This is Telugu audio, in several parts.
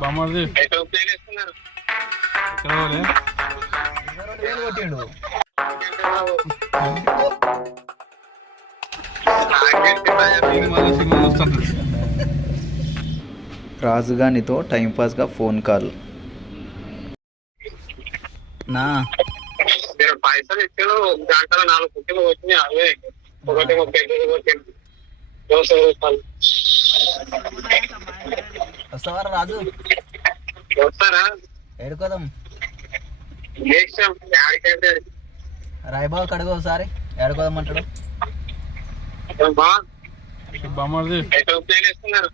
బామ్మది ఎక్కడ పోలే కొట్టిండు. సినిమా వస్తాడు. రాజుగానితో టైంపాస్గా ఫోన్ కాల్. నా పైసలు ఇచ్చాడు గంటలో 4 కుక్కలు వచ్చినాయి. అవే ఒకటి 30 రూపాయలు వస్తావారా రాజు? వస్తారా? ఏడుకోదాం. రాయబాబు కడుగు ఒకసారి ఏడుకోదాం అంటాడు. బామ్మది ఎక్కడ ప్లాన్ వేస్తున్నారు?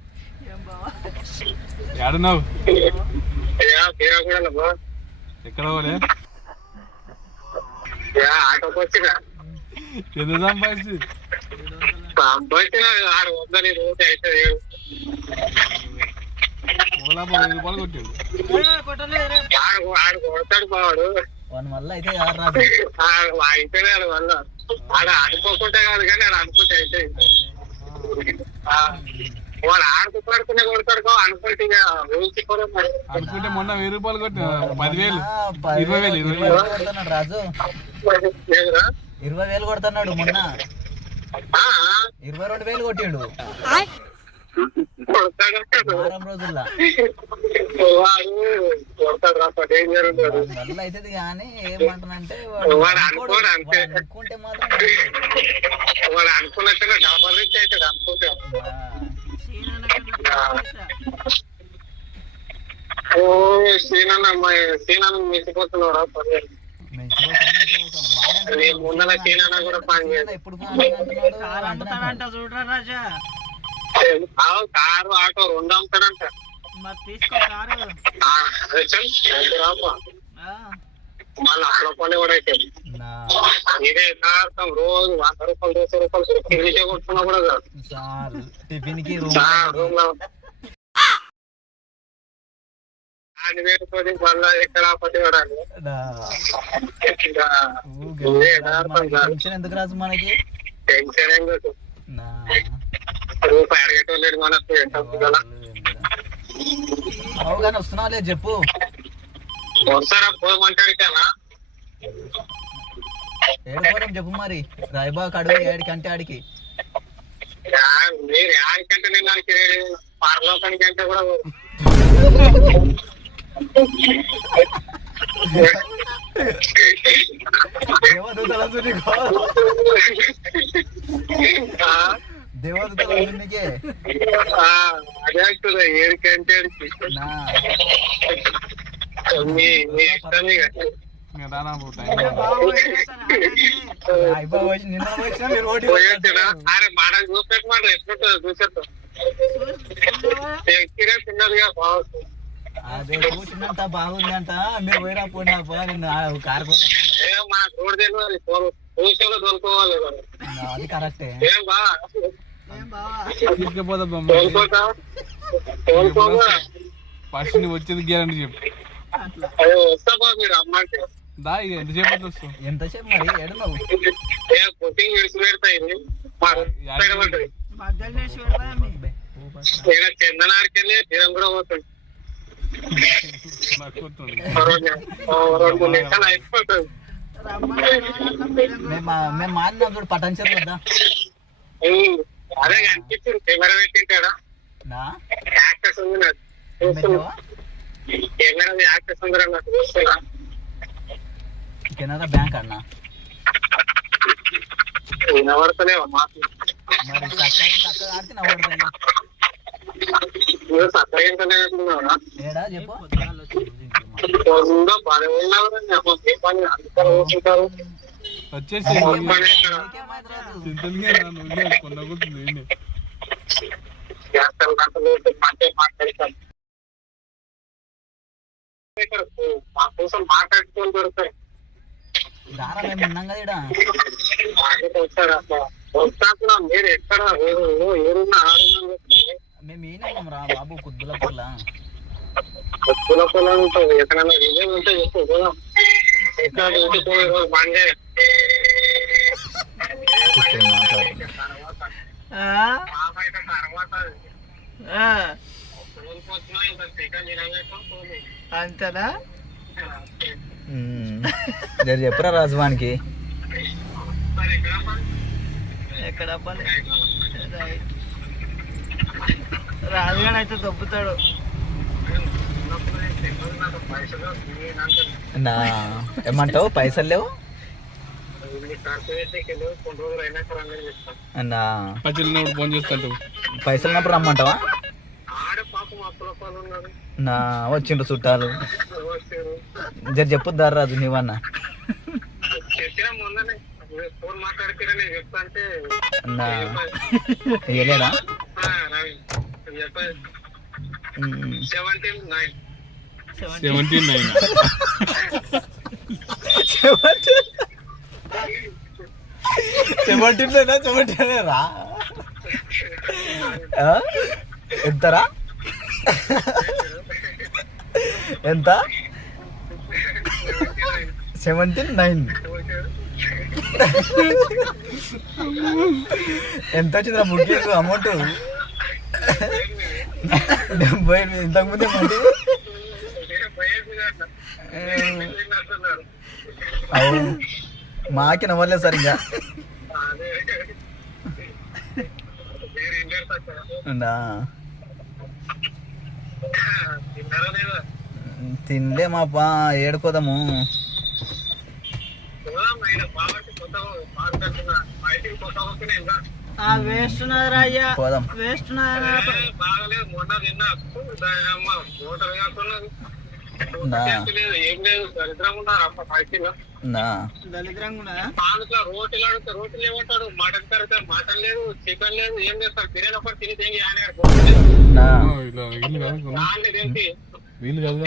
ఏడున్నావు? కూడా ఎక్కడ పోలే? ఆటోకి వచ్చిన ఎందుకు సంపాదించి సంపాదించిన 600 రోజు అయితే రూపాయలు కొట్టాడు. ఆడు కొడతాడు బావాడు. వన్ వల్ల అయితే ఎవరు రాజు? అయితేనే ఆడు వల్ల ఆడ అనుకోకుంటే కాదు కానీ ఆడు అనుకుంటే అయితే వాడు ఆడుకునే కొడతాడు అనుకుంటే అనుకుంటే మొన్న 1000 రూపాయలు కొట్టి 10,000 20,000 కొడుతున్నాడు రాజు. 20,000 కొడుతున్నాడు. మొన్న 22,000 కొట్టిండు వారం రోజుల్లో. వల్ల అవుతుంది కానీ ఏమంటానంటే అనుకుంటే మాత్రం వాడు అనుకున్నట్టుగా డబల్ రీచ్ అవుతాడు అనుకుంటే. సీనాన్న మిసిపోతున్నారా? ముందర సీనాన్న కూడా పని ఎప్పుడు కారు ఆటో 2 అమ్ముతాడంట. మళ్ళీ అక్కడ పని కూడా అయితే ఇదే యథార్థం రోజు 100 రూపాయలు 200 రూపాయలు తిరిగి కొట్టుకున్నా కూడా కాదు. టిఫిన్ కి రూమ్ లో ఆయన వేరుకొని మళ్ళా ఎక్కడ పట్టుకోవడానికి ఎందుకు రాజు మనకి టెన్షన్ ఏం కాదు. రూపాయి అడిగేటోళ్ళు మనకు అవుగానే వస్తున్నావు లేదు చెప్పు. వస్తారా పోమంటాడు కదా? ఏడుకోవడం చెప్పు మరి. రాయబాబు అడుగు ఏడికంటే ఆడికి మీరు ఆడికంటే నేను దానికి పరలోకానికి అంటే కూడా దేవదూతలకే అదే అంటున్నా. ఏడికంటే మీ ఇష్టం. అరే మాట చూపెట్టమాట ఎట్లుంటుందో చూసేస్తాం. ఎక్స్పీరియన్స్ ఉన్నదిగా బాగుంటుంది. అదే చూసినంత బాగుందంట. మీరు పోయినా పోయినా కారు మాకు రోడ్ తెలియదు. చూసేలో దొరుకోవాలి. అది కరెక్టే. ఏం బా ఫస్ట్ నువ్వు వచ్చేది గ్యారంటీ చెప్పు. వస్తా బా మీరు అమ్మంటే దా ఇక ఎంతసేపు వస్తావు? ఎంతసేపు మరి ఏడున్నావు? కుకింగ్ చేసి పెడతాయి. చందనారికి వెళ్ళి తీరం కూడా పోతుంది. 2 నిమిషాలు అయిపోతుంది. మేము మారినాం చూడు పటాన్ చెరువు వద్దా. అదే అనిపించింది. కెమెరా పెట్టింటాడా? యాక్టర్స్ ఉంది నాకు. కెమెరా యాక్టర్స్ ఉందిరా నాకు. కెనరా బ్యాంక్ అన్నా వినబడతలేవా మాకు? మరి చక్కగా ఆడితే నవ్వడతాయి. ఏడా చెప్పు. వచ్చేసి మా కోసం మాట్లాడుకొని దొరుకుతాయి. దారా మేము ఉన్నాం కదా వస్తా. మీరు ఎక్కడ ఏరున్నా ఆడున్నా మేము ఈయన రా బాబు కుద్దులపల్లా. కుద్దులపల్లా ఉంటుంది. ఎక్కడన్నా విజయం ఉంటే చెప్పు. ఎక్కడ రోజు బండే తర్వాత వచ్చినా ఇంకా చికెన్ తినగేసుకో అంతేనా జర చెప్పురా రాజవానికి ఎక్కడ రాజుగాడు అయితే దొబ్బుతాడు నా ఏమంటావు పైసలు లేవు నా పచ్చినప్పుడు ఫోన్ చేస్తాడు పైసలు ఉన్నప్పుడు రమ్మంటావా ఆడ పాపం అప్పుల పాలు ఉన్నారు నా వచ్చిండ్రు చుట్టాలు జర చెప్పొద్దారు రాజు నీవన్నా చెప్పినా మొన్ననే ఫోన్ మాట్లాడితే నేను చెప్తా అంటే నా వేయలేడా రవి చెప్పాలి 17-9 17-9 చెమటిలేనా ఎంతరా ఎంత 17-9 ఎంత వచ్చిందిరా బుకింగ్ అమౌంట్ 70 ఇంతకుముందే మంది అవును మాకి నవ్వలేదు సార్ ఇంకా తినలే మా పా ఏడుకోదాము వేస్ట్ ఉన్నదిరా అయ్యా పోదాం వేస్ట్ ఉన్నదిరా బాగలేదు మొన్న తిన్నా మోటార్ కాకున్నది ఏం లేదు దరిద్రంగా ఉన్నారు అమ్మ పైకిలో నా దళిద్రంగా ఉన్నదా పాలతో రోటీలు అడిగితే రోటీలు ఏమంటాడు మటన్ కర్రీ మటన్ లేదు చికెన్ లేదు ఏం చేస్తారు బిర్యానీ ఒకటి తిని తిని నా వీళ్ళు కాదు దాన్ని తింటి వీళ్ళు కాదు